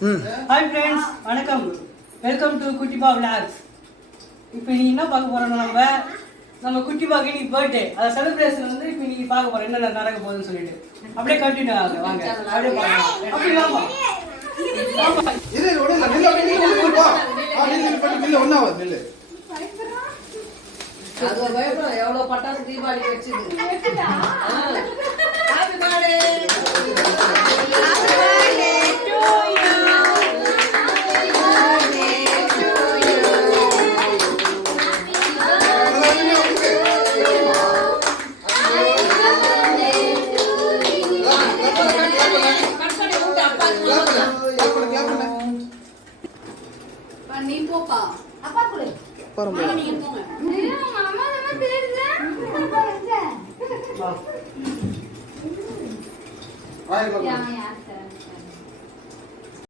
Hi friends, வணக்கம். Welcome to Kuttipa vlogs. இப்போ நீ என்ன பார்க்க போறோம்னா நம்ம குட்டிபாக்கு இன்னைக்கு பர்த்டே. அதை செலிப்ரேஷன் வந்து இப்போ நீங்க பார்க்க போறோம் என்னென்ன நடக்க போகுதுன்னு சொல்லிட்டு. அப்படியே கண்டினியூ ஆகுது. வாங்க அப்படியே பாருங்க. அப்படி வாமா. இது ஒண்ணு நில்ல போ. நில்லு பண்ணி நில்லு ஒண்ணாவது நில்லு. அது பயப்பட எவ்வளவு பட்டாசு தீபாவளிக்கு வச்சிருக்கு. Happy birthday. நீ போப்பா அப்பா குளே போறோம் நீங்க போங்க அம்மா நம்ம தேடுல அப்பா எங்க வாய் யா